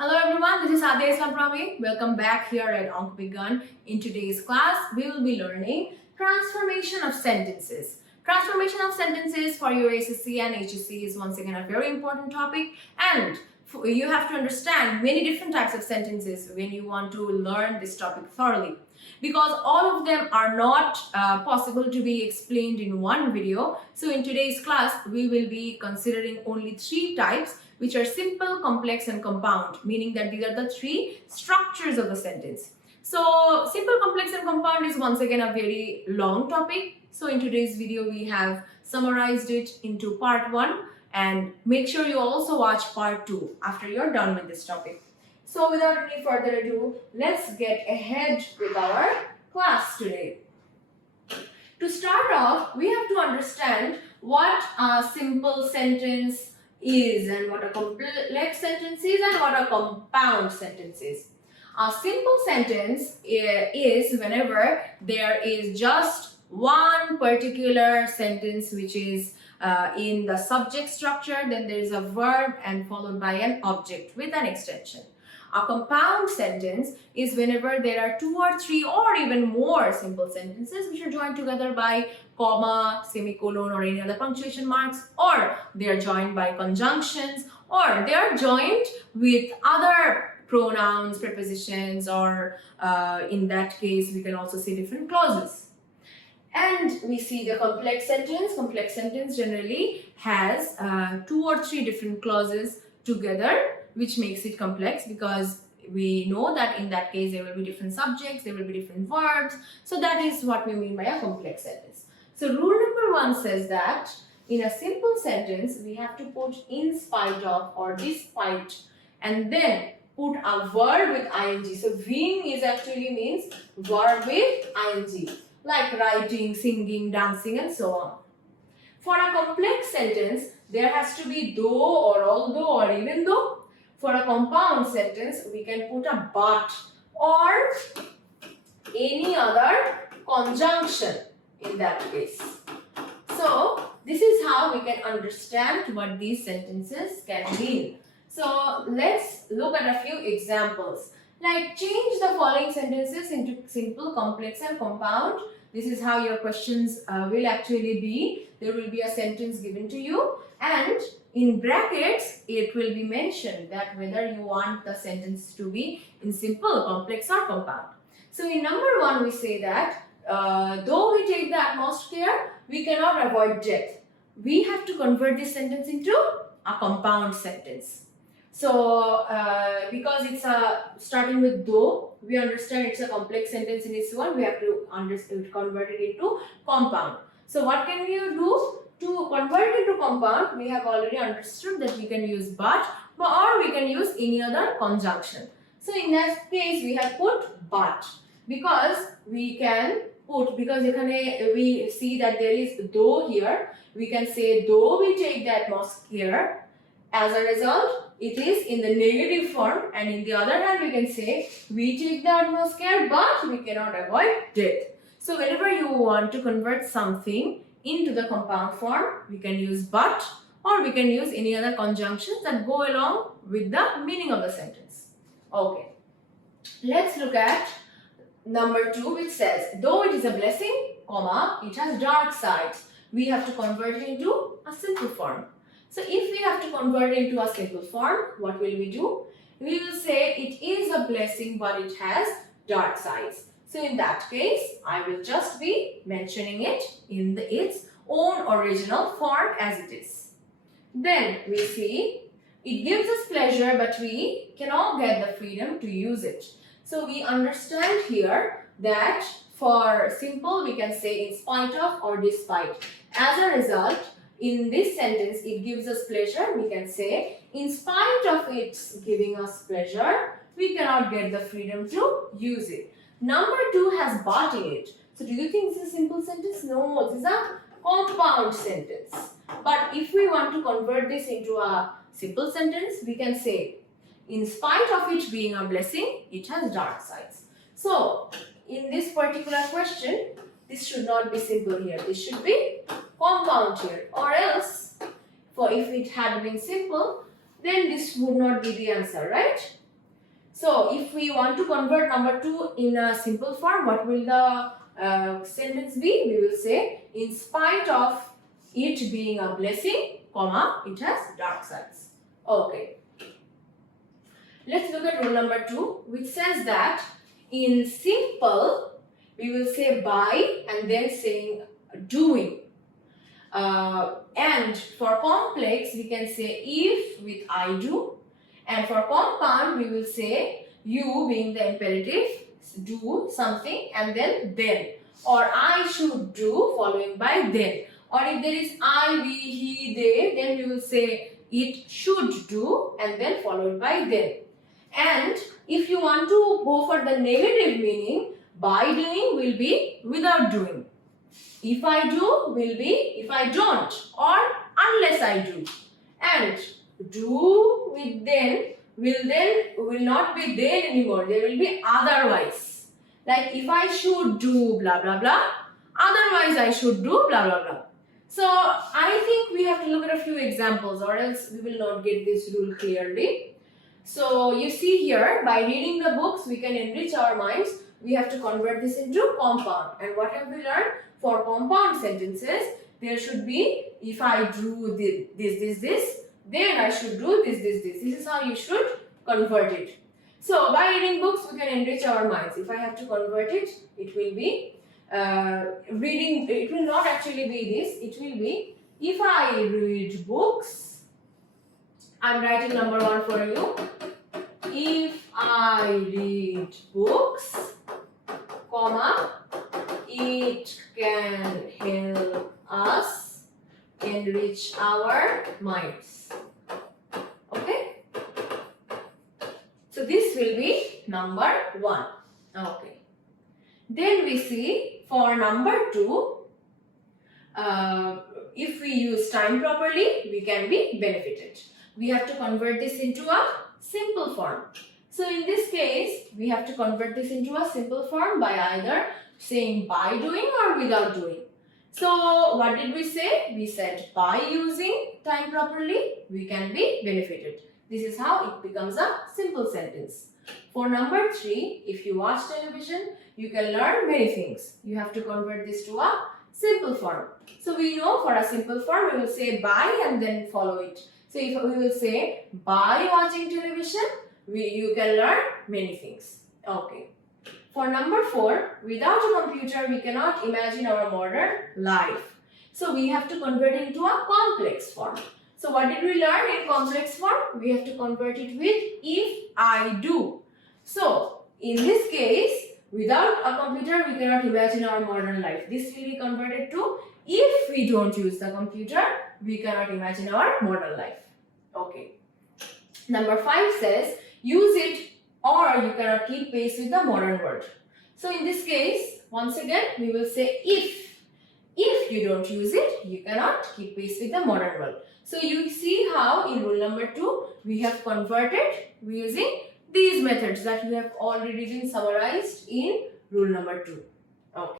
Hello everyone, this is Sadia from Promi. Welcome back here at OngkoBiggan. In today's class, we will be learning transformation of sentences. Transformation of sentences for your SSC and HSC is once again a very important topic, and you have to understand many different types of sentences when you want to learn this topic thoroughly, because all of them are not possible to be explained in one video. So in today's class, we will be considering only three types, which are simple, complex, and compound, meaning that these are the three structures of the sentence. So simple, complex, and compound is once again a very long topic. So in today's video, we have summarized it into part 1, and make sure you also watch part 2 after you're done with this topic. So without any further ado, let's get ahead with our class today. To start off, we have to understand what a simple sentence is and what a complex sentence is and what a compound sentence is. A simple sentence is whenever there is just one particular sentence which is in the subject structure, then there is a verb and followed by an object with an extension. A compound sentence is whenever there are 2 or 3 or even more simple sentences which are joined together by comma, semicolon, or any other punctuation marks, or they are joined by conjunctions, or they are joined with other pronouns, prepositions, or in that case we can also say different clauses. And we see the complex sentence. Complex sentence generally has 2 or 3 different clauses together, which makes it complex, because we know that in that case there will be different subjects, there will be different verbs. So that is what we mean by a complex sentence. So rule number 1 says that in a simple sentence we have to put in spite of or despite, and then put a verb with ing. So being is actually means verb with ing, like writing, singing, dancing, and so on. For a complex sentence, there has to be though or although or even though. For a compound sentence, we can put a but or any other conjunction in that case. So this is how we can understand what these sentences can mean. So let's look at a few examples. Like, change the following sentences into simple, complex, and compound. This is how your questions will actually be. There will be a sentence given to you, and in brackets it will be mentioned that whether you want the sentence to be in simple, complex, or compound. So in number 1 we say that though we take the utmost care, we cannot avoid death. We have to convert this sentence into a compound sentence. So because it's starting with though, we understand it's a complex sentence in this one, we have to convert it into compound. So what can we do? To convert it into compound, we have already understood that we can use but, or we can use any other conjunction. So in that case, we have put but, because we can put, because we see that there is though here, we can say though we take the utmost care, as a result, it is in the negative form, and in the other hand, we can say we take the utmost care, but we cannot avoid death. So whenever you want to convert something into the compound form, we can use but, or we can use any other conjunctions that go along with the meaning of the sentence. Okay, let's look at number 2, which says, though it is a blessing, comma, it has dark sides. We have to convert it into a simple form. So if we have to convert it into a simple form, what will we do? We will say it is a blessing, but it has dark sides. So in that case, I will just be mentioning it in its own original form as it is. Then we see it gives us pleasure, but we cannot get the freedom to use it. So we understand here that for simple, we can say in spite of or despite. As a result, in this sentence, it gives us pleasure, we can say in spite of its giving us pleasure, we cannot get the freedom to use it. Number 2 has but in it. So do you think this is a simple sentence? No, this is a compound sentence. But if we want to convert this into a simple sentence, we can say in spite of it being a blessing, it has dark sides. So in this particular question, this should not be simple here. This should be compound here, or else, for if it had been simple, then this would not be the answer, right? So if we want to convert number 2 in a simple form, what will the sentence be? We will say, in spite of it being a blessing, comma, it has dark sides. Okay. Let's look at rule number 2, which says that in simple, we will say by and then saying doing. And for complex, we can say if with I do. And for compound, we will say you being the imperative, do something and then. Or I should do following by then. Or if there is I, we, he, they, then we will say it should do and then followed by then. And if you want to go for the negative meaning, by doing will be without doing. If I do will be if I don't, or unless I do. And do with then will not be then anymore. There will be otherwise. Like if I should do blah blah blah, otherwise I should do blah blah blah. So I think we have to look at a few examples, or else we will not get this rule clearly. So you see here, by reading the books, we can enrich our minds. We have to convert this into compound. And what have we learned? For compound sentences, there should be if I do this, then I should do this. This is how you should convert it. So by reading books, we can enrich our minds. If I have to convert it, it will be reading. It will not actually be this. It will be if I read books. I'm writing number 1 for you. If I read books, comma, it can help us enrich our minds. Okay? So this will be number 1. Okay. Then we see for number 2, if we use time properly, we can be benefited. We have to convert this into a simple form. So in this case, we have to convert this into a simple form by either saying by doing or without doing. So what did we say? We said by using time properly, we can be benefited. This is how it becomes a simple sentence. For number 3, if you watch television, you can learn many things. You have to convert this to a simple form. So we know for a simple form, we will say by and then follow it. So if we will say by watching television, you can learn many things. Okay. For number 4, without a computer, we cannot imagine our modern life. So we have to convert it into a complex form. So what did we learn in complex form? We have to convert it with if I do. So in this case, without a computer, we cannot imagine our modern life. This will be converted to if we don't use the computer, we cannot imagine our modern life. Okay. Number 5 says, use it or you cannot keep pace with the modern world. So in this case, once again, we will say if. If you don't use it, you cannot keep pace with the modern world. So you see how in rule number 2, we have converted using these methods that we have already been summarized in rule number 2. Okay.